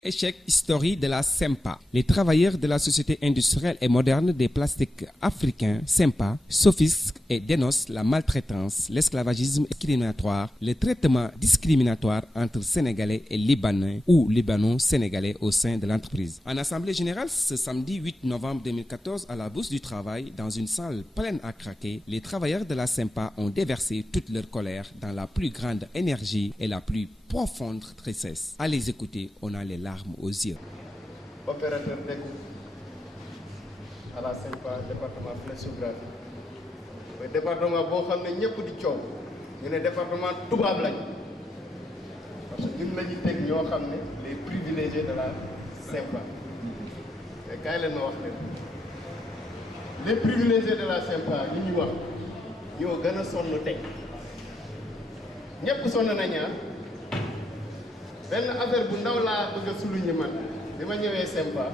Échec historique de la SEMPA. Les travailleurs de la Société industrielle et moderne des plastiques africains, SEMPA, s'offusquent et dénoncent la maltraitance, l'esclavagisme discriminatoire, le traitement discriminatoire entre Sénégalais et Libanais ou Libano-Sénégalais au sein de l'entreprise. En assemblée générale, ce samedi 8 novembre 2014, à la Bourse du Travail, dans une salle pleine à craquer, les travailleurs de la SEMPA ont déversé toute leur colère dans la plus grande énergie et la plus profonde tristesse. À les écouter, on a les larmes aux yeux. Opérateur d'écoute à la SEMPA département flexographie mooy département boo xam ne ñëpp di coow ñu ne département tubaab lañ parce que ñun la ñu teg ñoo xam ne les privilégiés de la SEMPA te kaay leen ma wax leen les privilégiés de la SEMPA yi ñu wax ñoo gën a sonn tey ñëpp sonn na ñaar benn affaire bu ndaw laa bëgg a souligner man bi ma ñëwee SEMPA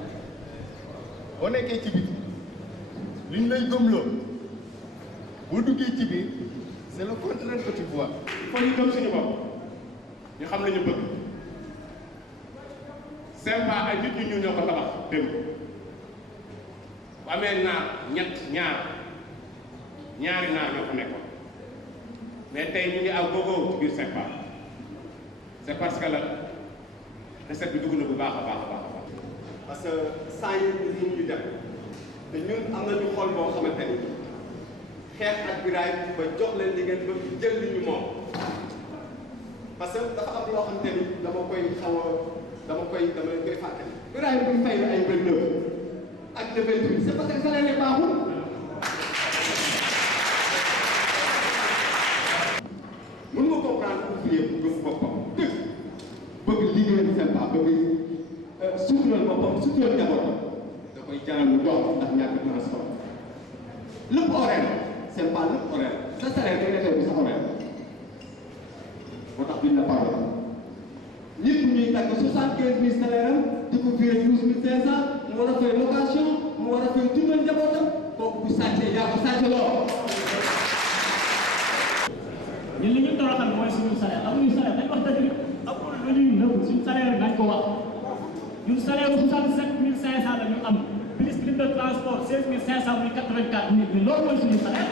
boo nekkee ci biir li ñu lay gëmloo boo duggee ci biir c'est le contraire que tu vois. faut ñu gëm suñu bopp ñu xam la ñu bëgg SEMPA ay nit ñu ñoo ko tabax démb bu amee ñaari naar ñoo fa nekkoon mais tey ñu ngi aw gogo ci biir SEMPA c'est parce que la recette bi dugg na bu baax a baax a baax a baax. parce que saa yi ñu dem te ñun am nañu xol boo xamante ni xeex ak biraay ba jox leen li ngeen bëgg jël li ñu moom parce que dafa am loo xamante ni dama koy fàttali. biraay bu ñu fay ay 29 ak le 28 c'est parce que salaire yi baaxul. mën nga comprendre ouvrier bu gëm boppam bëgg liggéeyal SEMPA bëgg suutural boppam suutural njabootam da koy jaral mu dox ndax ñàkk transport lépp horaire SEMPA lépp horaire sa salaire day defee bi sa horaire moo tax duñ la parole nit ku ñuy tàgg 75 000 salaire am di ko viré 12 500 mu war a fay location mu war a fay dundal njabootam kooku bu sàccee yaa ko sàcc loo. ñun li ñu toroxal mooy suñu salaire amuñu salaire dañ wax dëgg bi amul lu ñuy nëbb suñu salaire dañ ko wax ñun salaire bu 67 500 la ñu am plus prime de transport 16 500 muy 84 000 loolu mooy suñu salaire.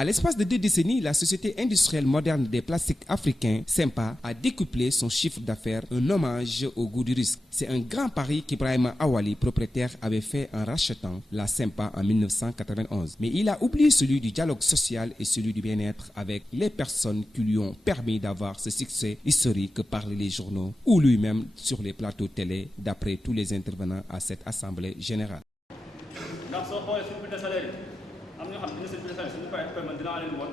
À l'espace de 2 décennies, la Société industrielle moderne des plastiques africains, SEMPA, a décuplé son chiffre d'affaires, un hommage au goût du risque. C'est un grand pari qu'Ibrahima Awali, propriétaire, avait fait en rachetant la SEMPA en 1991. Mais il a oublié celui du dialogue social et celui du bien-être avec les personnes qui lui ont permis d'avoir ce succès historique que parlent les journaux ou lui-même sur les plateaux télé, d'après tous les intervenants à cette assemblée générale. am na ñoo xam ne dina seen président suñu paree après man dinaa leen woon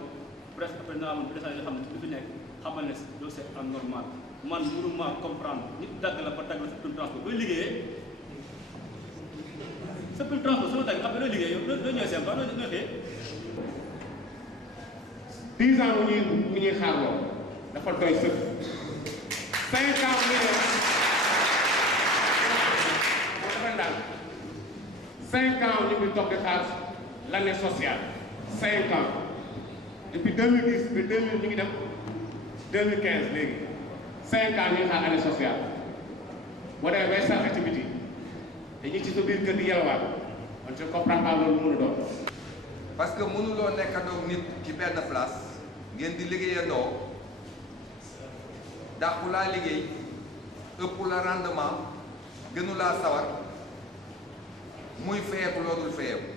presque après dinaa amoon président yoo xam ne du fi nekk xamal ne loolu c'est anormal man mënuma comprendre nit dagg la ba dagg la sa prime transport booy liggéeyee sa prime transport su ma dagg après looy liggéey yow loo ñëwee SEMPA loo xëyee 10 ans mu ñuy xaar loolu dafa doy sëkk 5 ans mu ñuy dafa daal 5 ans ñu ngi toog di xaar l'année sociale 5 ans depuis 2010 ba 2000 ñu ngi dem 2015 léegi 5 ans ñuy xaar année sociale boo demee bay sax activité dañuy ci sa biir kër di yalwaat man je comprends pas loolu mënu doon. parce que mënuloo nekkandoo nit ci benn place ngeen di liggéeyandoo dàqu laa liggéey ëpp la rendement gënu laa sawar muy fayeeku loodul fayeeku.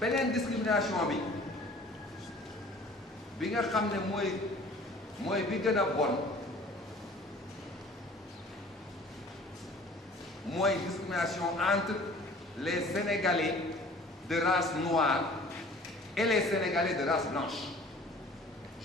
beneen discrimination bi nga xam ne mooy bi gën a bon mooy discrimination entre les Sénégalais de race noire et les Sénégalais de race blanche.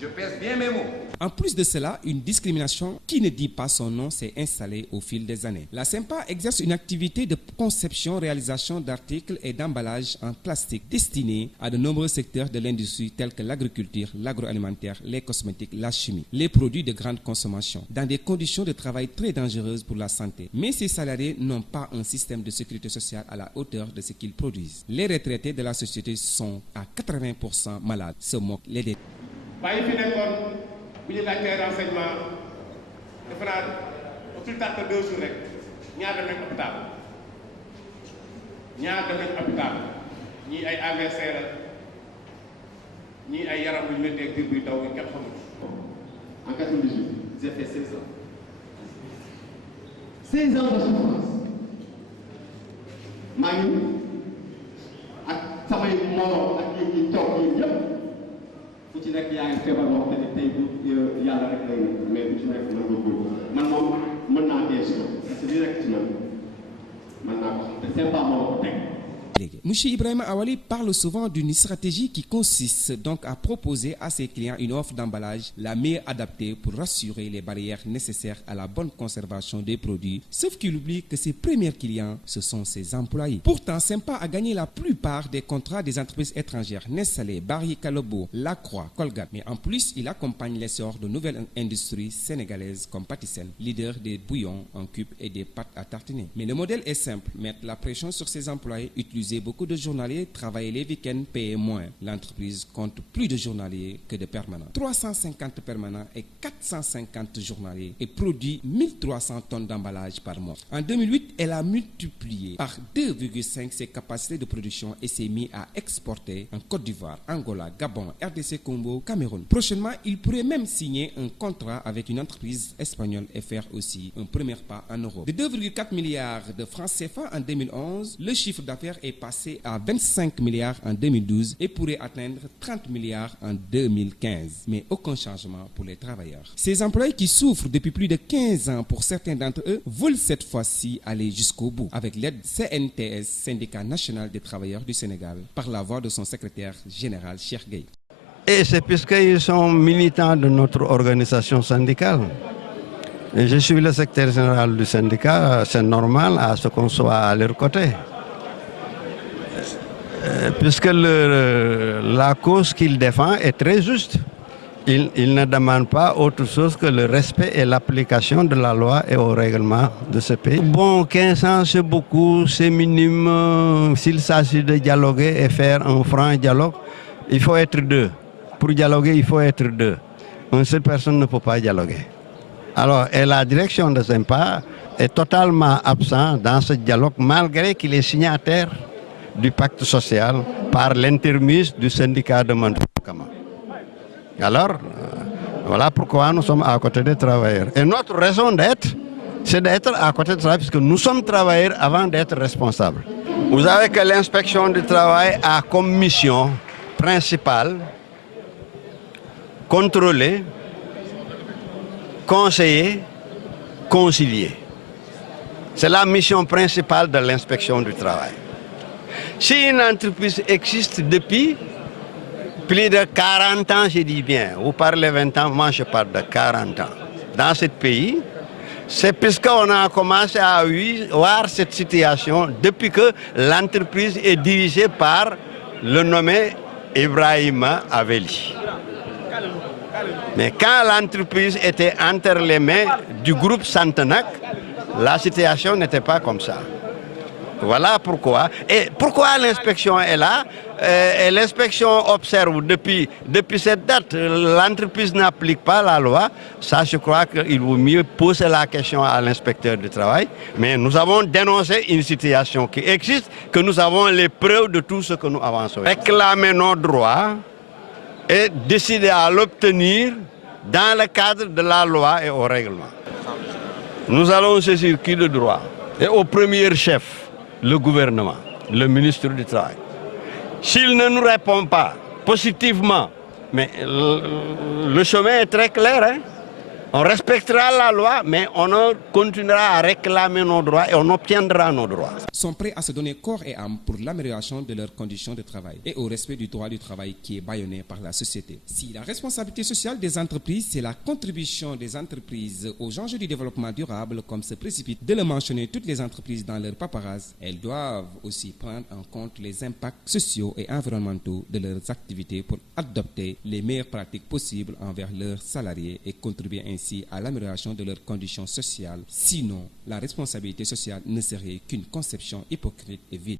Je pèse bien mes mots. En plus de cela, une discrimination qui ne dit pas son nom s'est installée au fil des années. La SEMPA exerce une activité de conception, réalisation d'articles et d'emballage en plastique destinés à de nombreux secteurs de l'industrie tels que l'agriculture, l'agroalimentaire, les cosmétiques, la chimie, les produits de grande consommation, dans des conditions de travail très dangereuses pour la santé. Mais ces salariés n'ont pas un système de sécurité sociale à la hauteur de ce qu'ils produisent. Les retraités de la société sont à 80% malades, se moquent les détenus. bàyyi fi nekkoon bu ñu laajtee renseignement defe naa au plus tard que 2 jours rek ñaar dem nañ hôpital ñii ay AVC la ñii ay yaram bu ñu méttee ak biir buy daw yi kenn xamul. En 98, j'ai fait 16 ans. 16 ans de souffrance. maa ngi ak samay moroom ak yéen ñi toog yéen ñëpp fu ci nekk yaa ngi feebar wax te tey bu yàlla rek lay mais bu ci nekk mën nga góor man moom mën naa dee si parce que lii rek ci man naa ko xam te c'est pas moo ko teg. Monsieur Ibrahima Awali parle souvent d'une stratégie qui consiste donc à proposer à ses clients une offre d'emballage la mieux adaptée pour rassurer les barrières nécessaires à la bonne conservation des produits, sauf qu'il oublie que ses premiers clients, ce sont ses employés. Pourtant, Sempa a gagné la plupart des contrats des entreprises étrangères, Nestlé, Barry Callebaut, Lacroix, Colgate. Mais en plus, il accompagne l'essor de nouvelles industries sénégalaises comme Patisen, leader des bouillons en cube et des pâtes à tartiner. Mais le modèle est simple, mettre la pression sur ses employés, utiliser beaucoup de journaliers, travailler les week-ends, payer moins. L'entreprise compte plus de journaliers que de permanents. 350 permanents et 450 journaliers et produit 1300 tonnes d'emballage par mois. En 2008, elle a multiplié par 2,5 ses capacités de production et s'est mis à exporter en Côte d'Ivoire, Angola, Gabon, RDC Congo, Cameroun. Prochainement, il pourrait même signer un contrat avec une entreprise espagnole et faire aussi un premier pas en Europe. De 2,4 milliards de francs CFA en 2011, le chiffre d'affaires est passé à 25 milliards en 2012 et pourrait atteindre 30 milliards en 2015. Mais aucun changement pour les travailleurs. Ces employés qui souffrent depuis plus de 15 ans pour certains d'entre eux veulent cette fois-ci aller jusqu'au bout avec l'aide CNTS, Syndicat National des Travailleurs du Sénégal, par la voix de son secrétaire général, Cheikh Gueye. Et c'est puisqu'ils sont militants de notre organisation syndicale. Et je suis le secrétaire général du syndicat, c'est normal à ce qu'on soit à leur côté. Puisque la cause qu'il défend est très juste. Il ne demande pas autre chose que le respect et l'application de la loi et au règlement de ce pays. Bon, 15 ans, c'est beaucoup, c'est minime. S'il s'agit de dialoguer et faire un franc dialogue, il faut être deux. Pour dialoguer, il faut être deux. Une seule personne ne peut pas dialoguer. Alors, et la direction de Sempa est totalement absente dans ce dialogue, malgré qu'il est signataire du pacte social par l'intermise du syndicat de Mandroukama. Alors, voilà pourquoi nous sommes à côté des travailleurs. Et notre raison d'être, c'est d'être à côté des travailleurs, puisque nous sommes travailleurs avant d'être responsables. Vous savez que l'inspection du travail a comme mission principale contrôler, conseiller, concilier. C'est la mission principale de l'inspection du travail. Si une entreprise existe depuis plus de 40 ans, je dis bien, vous parlez 20 ans, moi je parle de 40 ans, dans ce pays, c'est puisqu'on a commencé à voir cette situation depuis que l'entreprise est dirigée par le nommé Ibrahima Awali. Mais quand l'entreprise était entre les mains du groupe Santenac, la situation n'était pas comme ça. Voilà pourquoi. Et pourquoi l'inspection est là? Et l'inspection observe depuis cette date, l'entreprise n'applique pas la loi. Ça, je crois qu'il vaut mieux poser la question à l'inspecteur du travail. Mais nous avons dénoncé une situation qui existe, que nous avons les preuves de tout ce que nous avançons. Réclamer nos droits et décider à l'obtenir dans le cadre de la loi et au règlement. Nous allons saisir qui de droit? Et au premier chef, le gouvernement, le ministre du Travail. S'il ne nous répond pas positivement, mais le chemin est très clair, hein? On respectera la loi, mais on continuera à réclamer nos droits et on obtiendra nos droits. Sont prêts à se donner corps et âme pour l'amélioration de leurs conditions de travail et au respect du droit du travail qui est bâillonné par la société. Si la responsabilité sociale des entreprises, c'est la contribution des entreprises aux enjeux du développement durable, comme se précipite de le mentionner toutes les entreprises dans leur paparazzi, elles doivent aussi prendre en compte les impacts sociaux et environnementaux de leurs activités pour adopter les meilleures pratiques possibles envers leurs salariés et contribuer ainsi à l'amélioration de leurs conditions sociales. Sinon, la responsabilité sociale ne serait qu'une conception hypocrite et vide.